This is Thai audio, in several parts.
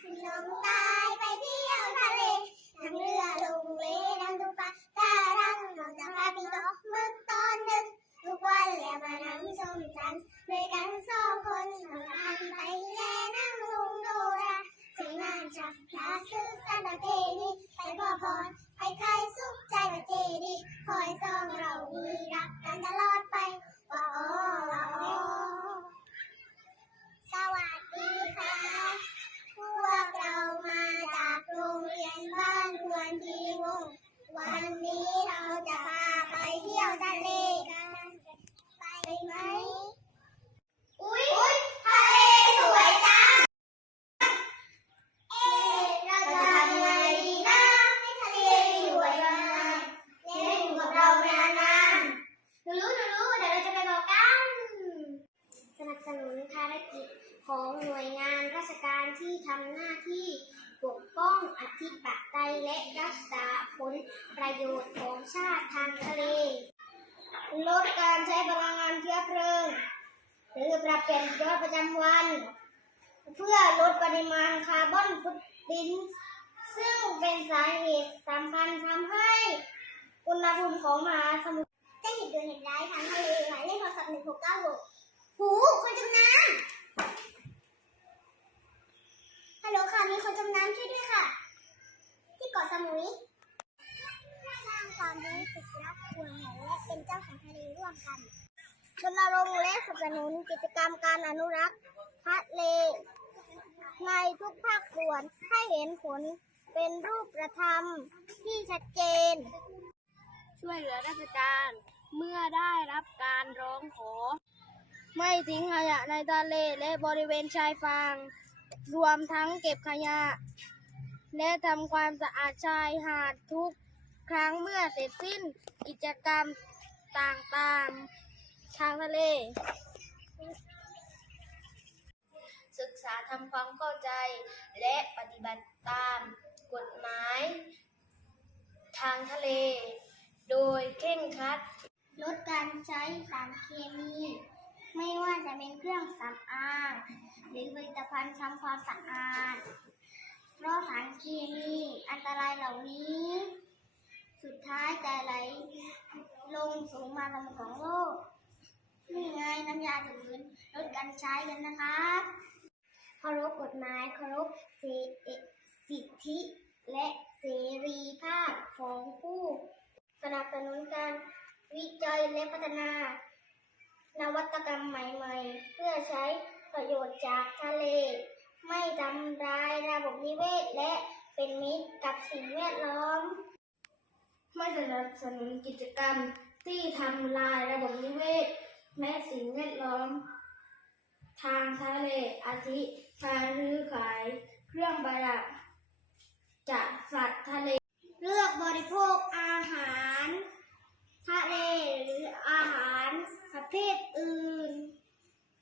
ขึ้นลงใต้ไปเที่ยวทะเลนั่งเรือลงเลนั่งดูปลาการังนอกจากพาพี่ตกหมึกตอนดึกทุกวันแล้วมานั่งชมจันทร์ด้วยกันสองคนนอกจากพาพี่ไปแลนั่งลุงโดราถึงงานจับพระซื้อสันตะเทนีไปขอพรให้ใครสุขใจว่าเจดีคอยส่องเรามีรักกันตลอดไปว่าโอ้ว่าโอ้สวัสดีค่ะพวกเรามาจากโรงเรียนบ้านควนทีวงศ์วันนี้เราจะพาไปเที่ยวทะเลกันไปไหมอุ๊ยทะเลสวยจังเราจะทำยังไงดีนะให้ทะเลสวยงามเล่นกับเราไปนานๆหนูรู้เดี๋ยวเราจะไปบอกกันสนับสนุนภารกิจของหน่วยงานราชการที่ทำหน้าที่ปกป้องอธิปไตยและรักษาผลประโยชน์ของชาติทางทะเลลดการใช้พลังงานเชื้อเพลิงหรือปรับเปลี่ยนชีวิตประจำวันเพื่อลดปริมาณคาร์บอนฟุตพริ้นท์ซึ่งเป็นสาเหตุสำคัญทำให้อุณหภูมิของมหาสมุทรจะเห็นโดยเห็นร้ายทางทะเลหมายเลขโทรศัพท์1696หูคนจมน้ำฮัลโหลค่ะมีคนจมน้ำช่วยด้วยค่ะที่เกาะสมุยสร้างความรู้สึกรักห่วงใยและเป็นเจ้าของทะเลร่วมกันรณรงค์และสนับสนุนกิจกรรมการอนุรักษ์ทะเลในทุกภาคส่วนให้เห็นผลเป็นรูปธรรมที่ชัดเจนช่วยเหลือราชการเมื่อได้รับการร้องขอไม่ทิ้งขยะในทะเลและบริเวณชายฝั่งรวมทั้งเก็บขยะและทำความสะอาดชายหาดทุกครั้งเมื่อเสร็จสิ้นกิจกรรมต่างๆทางทะเลศึกษาทำความเข้าใจและปฏิบัติตามกฎหมายทางทะเลโดยเคร่งครัดลดการใช้สารเคมีไม่ว่าจะเป็นเครื่องสำอางหรือผลิตภัณฑ์ทำความสะอาดเพราะสารเคมีอันตรายเหล่านี้สุดท้ายจะไหลลงสู่มหาสมุทรของโลกนี่ไงน้ำยาถูพื้นลดการใช้กันนะครับเคารพกฎหมายเคารพสิทธิและเสรีภาพของผู้สนับสนุนการวิจัยและพัฒนานวัตกรรมใหม่ๆเพื่อใช้ประโยชน์จากทะเลไม่ทำร้ายระบบนิเวศและเป็นมิตรกับสิ่งแวดล้อมไม่สนับสนุนกิจกรรมที่ทำลายระบบนิเวศและสิ่งแวดล้อมทางทะเลอาทิการซื้อขายเครื่องประดับจากสัตว์ทะเลเลือกบริโภคอาหารทะเลหรืออาหารประเภทอื่น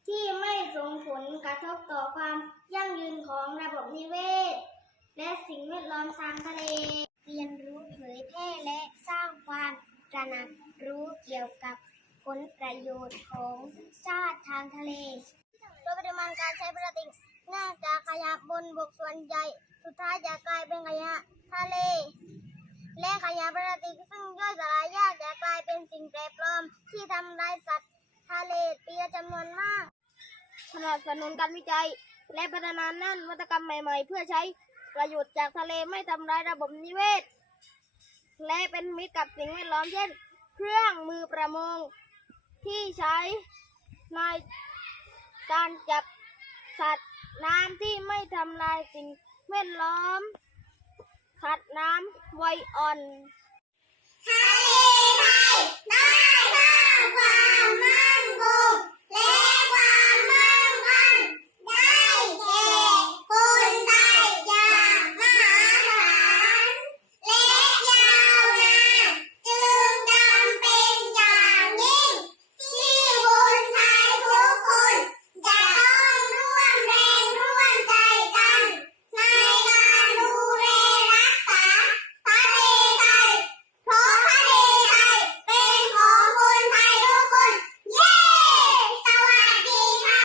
ที่ไม่ส่งผลกระทบต่อความยั่งยืนของระบบนิเวศและสิ่งแวดล้อมทางทะเลเรียนรู้เผยแพร่และสร้างความตระหนักรู้เกี่ยวกับผลประโยชน์ของชาติทางทะเลโดยปริมาณการใช้พลาสติกเนื่องจากขยะบนบกส่วนใหญ่สุดท้ายจะกลายเป็นขยะทะเลและขยะพลาสติกซึ่งย่อยสลายยากจะกลายเป็นสิ่งแปลกปลอมที่ทำลายสัตว์ทะเลปีละจำนวนมากสนับสนุนการวิจัยและพัฒนานวัตกรรมใหม่ๆเพื่อใช้ประโยชน์จากทะเลไม่ทำลายระบบนิเวศและเป็นมิตรกับสิ่งแวดล้อมเช่นเครื่องมือประมงที่ใช้ในการจับสัตว์น้ำที่ไม่ทำลายสิ่งแวดล้อมสัตว์น้ำวัยอ่อนทะเลไทยได้สร้างความมั่นคง